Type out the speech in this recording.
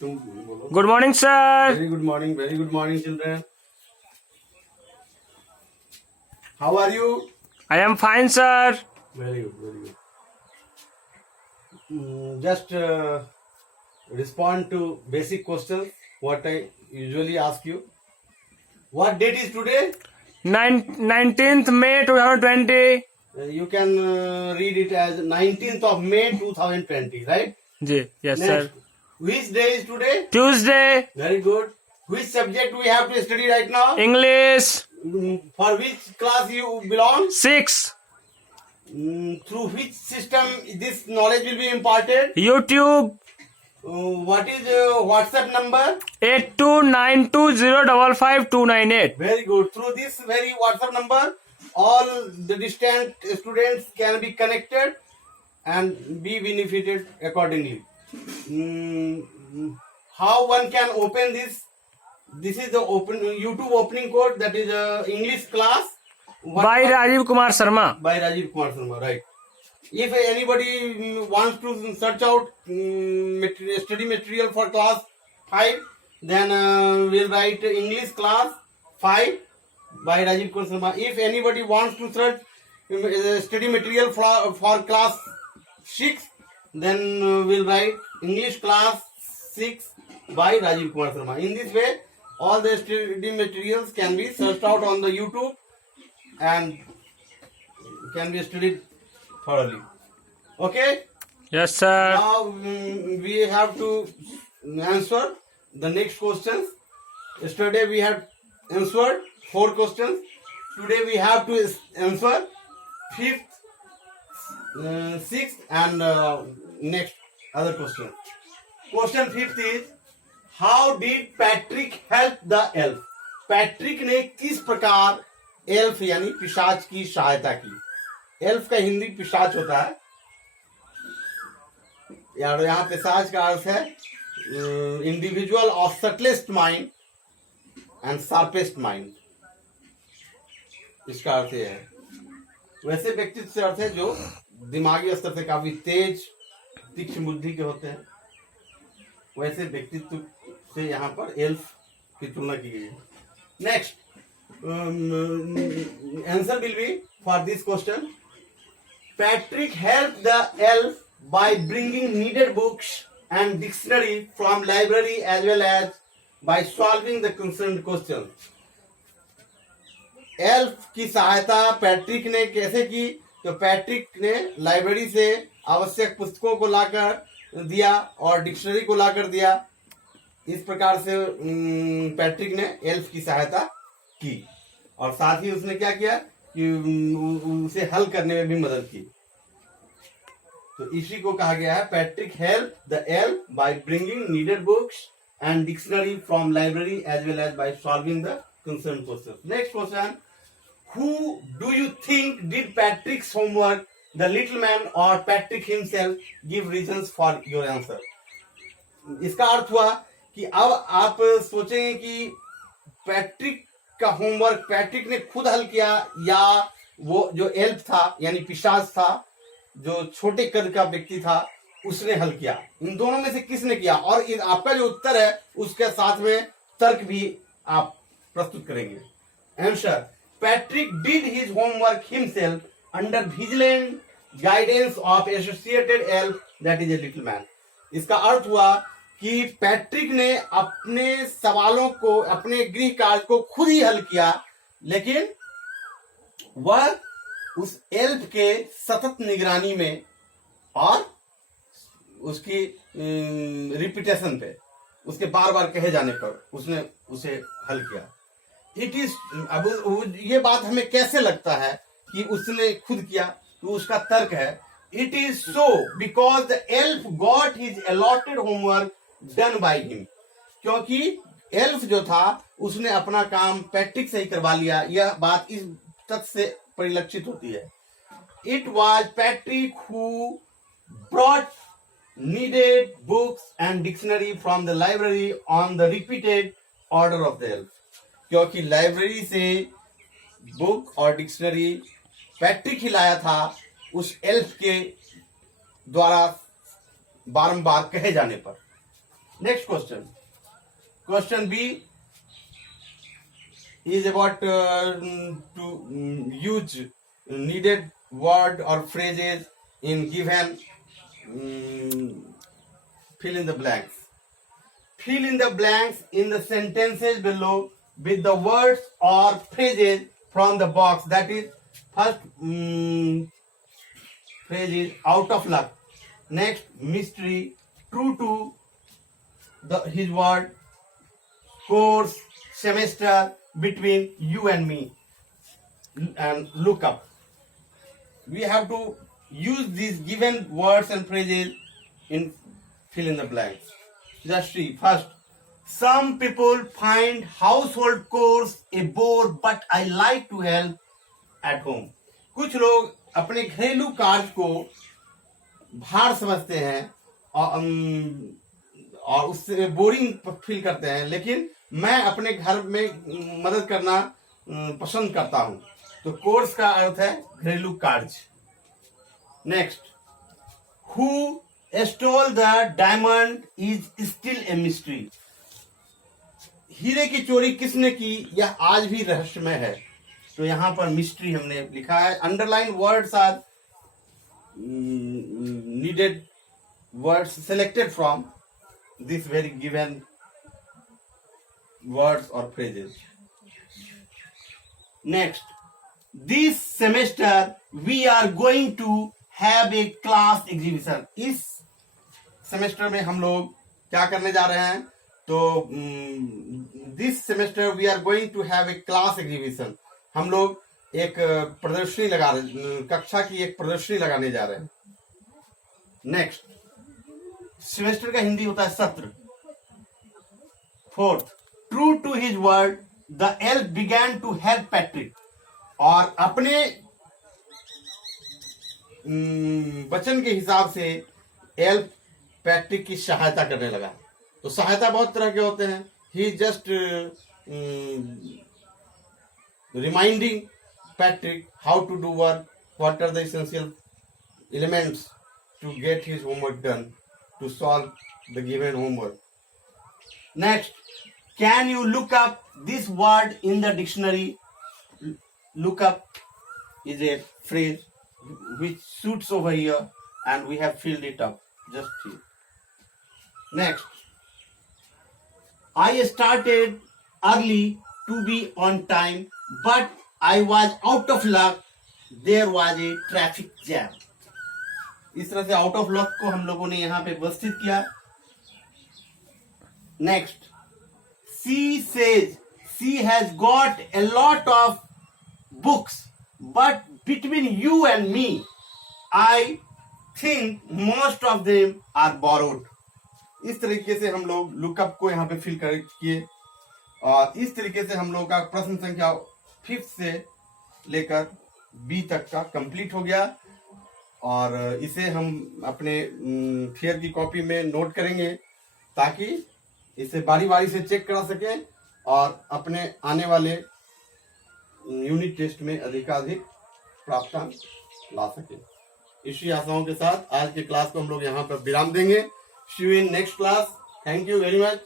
Good morning, sir. Very good morning, children. How are you? I am fine, sir. Very good, very good. Just respond to basic questions what I usually ask you. What date is today? 19th May 2020. You can read it as 19th of May 2020, right? Ji, yes, Next. sir. Which day is today? Tuesday, Very good. Which subject we have to study right now? English, For which class you belong? 6, Through which system this knowledge will be imparted? YouTube, What is WhatsApp number? 8292055298. Very good. Through this very WhatsApp number, all the distant students can be connected and be benefited accordingly. How one can open this? This is the YouTube opening code, that is English class. By Rajiv Kumar Sharma. By Rajiv Kumar Sharma, right. If anybody wants to search out study material for class 5, then we'll write English class 5 by Rajiv Kumar Sharma. If anybody wants to search study material for class 6, then we'll write English class 6 by Rajiv Kumar Sharma. In this way, all the study materials can be searched out on the YouTube and can be studied thoroughly. Okay? Yes, sir. Now we have to answer the next questions. Yesterday we had answered 4 questions. Today we have to answer 5th, 6th and next other question. Question 5th is, how did Patrick help the elf? Patrick ने किस प्रकार elf यानी पिशाच की सहायता की? Elf का हिंदी पिशाच होता है यार, यहाँ पिशाच का अर्थ है individual of subtlest mind and sharpest mind, इसका अर्थ यह है। वैसे व्यक्तित्व से अर्थ है जो दिमागी स्तर से काफी तेज तीक्ष्ण बुद्धि के होते हैं, वैसे व्यक्तित्व से यहाँ पर एल्फ की तुलना की गई है। Next answer will be for this question, Patrick help the elf by bringing needed books and dictionary from library as well as by solving the concerned questions. Elf की सहायता पैट्रिक ने कैसे की? तो पैट्रिक ने लाइब्रेरी से आवश्यक पुस्तकों को लाकर दिया और डिक्शनरी को लाकर दिया। इस प्रकार से पैट्रिक ने एल्फ की सहायता की और साथ ही उसने क्या किया कि उसे हल करने में भी मदद की। तो इसी को कहा गया है Patrick help the elf by bringing needed books and dictionary from library as well as by solving the concern question. Next question, who do you think did Patrick's homework, the little man और Patrick himself? Give reasons for your answer. इसका अर्थ हुआ कि अब आप सोचेंगे कि Patrick का होमवर्क पैट्रिक ने खुद हल किया या वो जो एल्फ था यानी पिशाच था, जो छोटे कद का व्यक्ति था, उसने हल किया। इन दोनों में से किसने किया? और आपका जो उत्तर है उसके साथ में तर्क भी आप प्रस्तुत करेंगे। Answer, Patrick did his homework himself under vigilant guidance of associated elf that is a little man. इसका अर्थ हुआ कि पैट्रिक ने अपने सवालों को, अपने गृह कार्य को खुद ही हल किया, लेकिन वह उस एल्फ के सतत निगरानी में और उसकी रिपीटेशन पे, उसके बार बार कहे जाने पर उसने उसे हल किया। इट इज, अब ये बात हमें कैसे लगता है कि उसने खुद किया? तो उसका तर्क है, it is so because the elf got his allotted homework done by him. क्योंकि एल्फ जो था उसने अपना काम पैट्रिक से ही करवा लिया। यह बात इस तथ्य से परिलक्षित होती है। It was Patrick who brought needed books and dictionary from the library on the repeated order of the elf. क्योंकि लाइब्रेरी से बुक और डिक्शनरी पैट्रिक ही लाया था उस एल्फ के द्वारा बारंबार कहे जाने पर। Next question. Question B is about to use needed word or phrases in given fill in the blanks. Fill in the blanks in the sentences below with the words or phrases from the box. That is, first phrase is out of luck. Next, mystery, true to his word, course, semester, between you and me, and look up. We have to use these given words and phrases in fill in the blanks. Just see. First, some people find household chores a bore, but I like to help at home. कुछ लोग अपने घरेलू कार्य को भार समझते हैं और उससे बोरिंग फील करते हैं, लेकिन मैं अपने घर में मदद करना पसंद करता हूं. तो कोर्स का अर्थ है घरेलू कार्य. Next, who stole the diamond is still a mystery. हीरे की चोरी किसने की, यह आज भी रहस्यमय है. तो यहां पर मिस्ट्री हमने लिखा है. Underline words are needed words selected from this very given words or phrases. Next, this semester we are going to have a class exhibition. इस सेमेस्टर में हम लोग क्या करने जा रहे हैं, तो this semester we are going to have a class exhibition. हम लोग एक प्रदर्शनी लगा रहे, कक्षा की एक प्रदर्शनी लगाने जा रहे हैं. नेक्स्ट, सेमेस्टर का हिंदी होता है सत्र. Fourth, true to his word the elf began to help Patrick. और अपने वचन के हिसाब से एल्फ पैट्रिक की सहायता करने लगा. तो सहायता बहुत तरह के होते हैं. He just reminding Patrick how to do work, what are the essential elements to get his homework done, to solve the given homework. Next, can you look up this word in the dictionary? Look up is a phrase which suits over here, and we have filled it up just here. Next, I started early to be on time, but I was out of luck. There was a traffic jam. इस तरह से out of luck को हम लोगों ने यहाँ पे व्यवस्थित किया. Next, she says she has got a lot of books, but between you and me, I think most of them are borrowed. इस तरीके से हम लोग लुकअप को यहाँ पे फिल किए, और इस तरीके से हम लोग का प्रश्न संख्या 5 से लेकर B तक का कंप्लीट हो गया. और इसे हम अपने फेयर की कॉपी में नोट करेंगे, ताकि इसे बारी बारी से चेक करा सकें और अपने आने वाले यूनिट टेस्ट में अधिकाधिक प्राप्तांक ला सकें. इसी आशाओं के साथ आज के क्लास को हम लोग यहाँ पर विराम देंगे. See you in next class. Thank you very much.